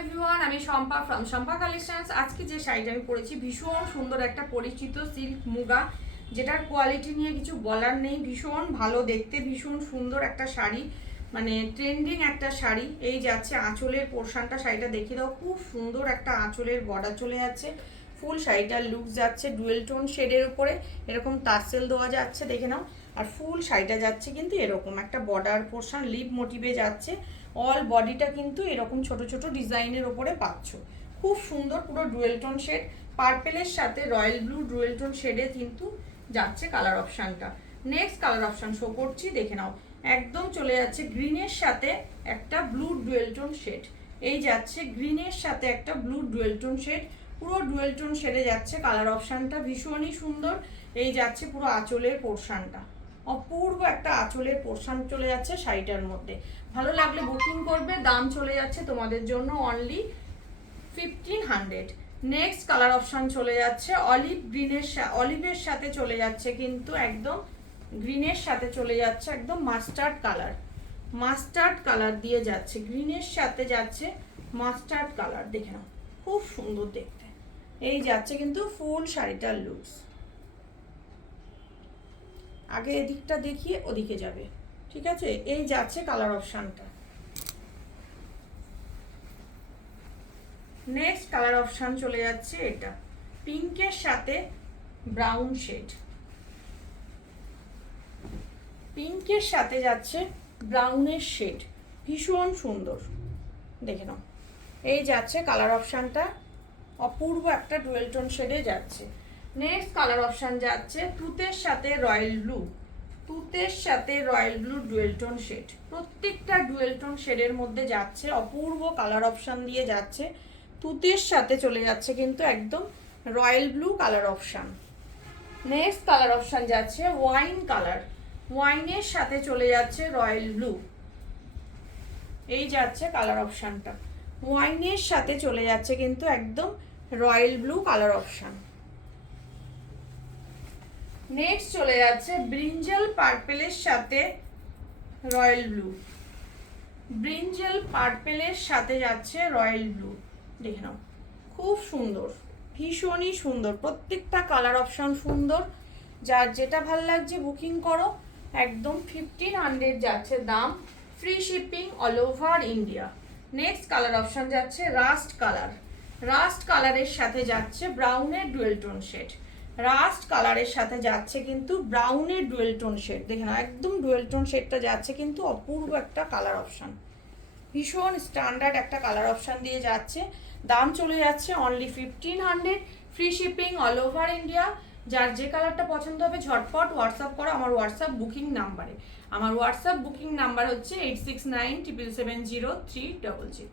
Everyone, আমি Shampa from Shampa collections. আজকে যে শাড়িটা আমি পরেছি ভীষণ সুন্দর একটা পরিচিত সিল্ক মুগা, যেটার কোয়ালিটি নিয়ে কিছু বলার নেই। ভীষণ ভালো দেখতে, ভীষণ সুন্দর একটা শাড়ি, মানে ট্রেন্ডিং একটা শাড়ি। এই যাচ্ছে আঁচলের পোর্শনটা, শাড়িটা দেখিয়ে দাও। খুব সুন্দর একটা আঁচলের বর্ডার চলে যাচ্ছে। ফুল শাড়িটার লুক যাচ্ছে ডুয়েল টোন শেডের উপরে, এরকম টার্সেল দেওয়া যাচ্ছে, দেখে নাও। আর ফুল শাড়িটা যাচ্ছে কিন্তু এরকম একটা বর্ডার পোর্শন লিভ মোটিভে যাচ্ছে। অল বডিটা কিন্তু এরকম ছোট ছোট ডিজাইনের ওপরে পাচ্ছ। খুব সুন্দর, পুরো ডুয়েল টোন শেড, পার্পেলের সাথে রয়্যাল ব্লু ডুয়েল টোন শেডে কিন্তু যাচ্ছে কালার অপশানটা। নেক্সট কালার অপশান শো করছি, দেখে নাও। একদম চলে যাচ্ছে গ্রিনের সাথে একটা ব্লু ডুয়েল টোন শেড। এই যাচ্ছে গ্রিনের সাথে একটা ব্লু ডুয়েল টোন শেড, পুরো ডুয়েল টোন শেডে যাচ্ছে কালার অপশানটা, ভীষণই সুন্দর। এই যাচ্ছে পুরো আঁচলের পোর্শনটা, অপূর্ব একটা আঁচলের পোর্শন চলে যাচ্ছে শাড়িটার মধ্যে। ভালো লাগলে বুকিং করবে। দাম চলে যাচ্ছে তোমাদের জন্য অনলি 1500। নেক্সট কালার অপশান চলে যাচ্ছে অলিভ গ্রিনের, অলিভের সাথে চলে যাচ্ছে কিন্তু একদম গ্রিনের সাথে চলে যাচ্ছে একদম মাস্টার্ড কালার। মাস্টার্ড কালার দিয়ে যাচ্ছে, গ্রিনের সাথে যাচ্ছে মাস্টার্ড কালার, দেখে নাও খুব সুন্দর দেখতে। এই যাচ্ছে কিন্তু ফুল শাড়িটার লুকস। আগে এদিকটা দেখিয়ে ওদিকে যাবে, ঠিক আছে? এই যাচ্ছে কালার অপশানটা। নেক্সট কালার অপশান চলে যাচ্ছে এটা, পিঙ্কের সাথে ব্রাউন শেড। পিঙ্কের সাথে যাচ্ছে ব্রাউনের শেড, ভীষণ সুন্দর, দেখে নাও। এই যাচ্ছে কালার অপশানটা, অপূর্ব একটা ডুয়েল টোন শেডে যাচ্ছে। নেক্সট কালার অপশান যাচ্ছে তুতের সাথে রয়্যাল ব্লু। তুতের সাথে royal blue dual tone shade, প্রত্যেকটা ডুয়েল টোন শেডের মধ্যে যাচ্ছে, অপূর্ব কালার অপশান দিয়ে যাচ্ছে। তুতের সাথে চলে যাচ্ছে কিন্তু একদম royal blue colour option. Next colour option যাচ্ছে ওয়াইন কালার, ওয়াইনের সাথে চলে যাচ্ছে রয়্যাল ব্লু। এই যাচ্ছে কালার অপশানটা, ওয়াইনের সাথে চলে যাচ্ছে কিন্তু একদম royal blue colour option. Next চলে যাচ্ছে ব্রিঞ্জাল পার্পেলের সাথে রয়্যাল ব্লু। ব্রিঞ্জাল পার্পেলের সাথে যাচ্ছে রয়্যাল ব্লু, দেখে নাও খুব সুন্দর, ভীষণই সুন্দর। প্রত্যেকটা কালার অপশান সুন্দর, যার যেটা ভাল লাগছে বুকিং করো। একদম 1500 যাচ্ছে দাম, free shipping all over India. Next colour option যাচ্ছে রাস্ট কালার। রাস্ট কালারের সাথে যাচ্ছে ব্রাউনের ডুয়েল টোন শেড। রাস্ট কালারের সাথে যাচ্ছে কিন্তু ব্রাউনের ডুয়েল টোন শেড, দেখে নাও একদম ডুয়েল টোন শেডটা যাচ্ছে কিন্তু অপূর্ব একটা কালার অপশান, ভীষণ স্ট্যান্ডার্ড একটা কালার অপশান দিয়ে যাচ্ছে। দাম চলে যাচ্ছে only 1500, free shipping all over India. যার যে কালারটা পছন্দ হবে ঝটপট হোয়াটসঅ্যাপ করো আমার হোয়াটসঅ্যাপ বুকিং নাম্বারে। আমার হোয়াটসঅ্যাপ বুকিং নাম্বার হচ্ছে 8697770300।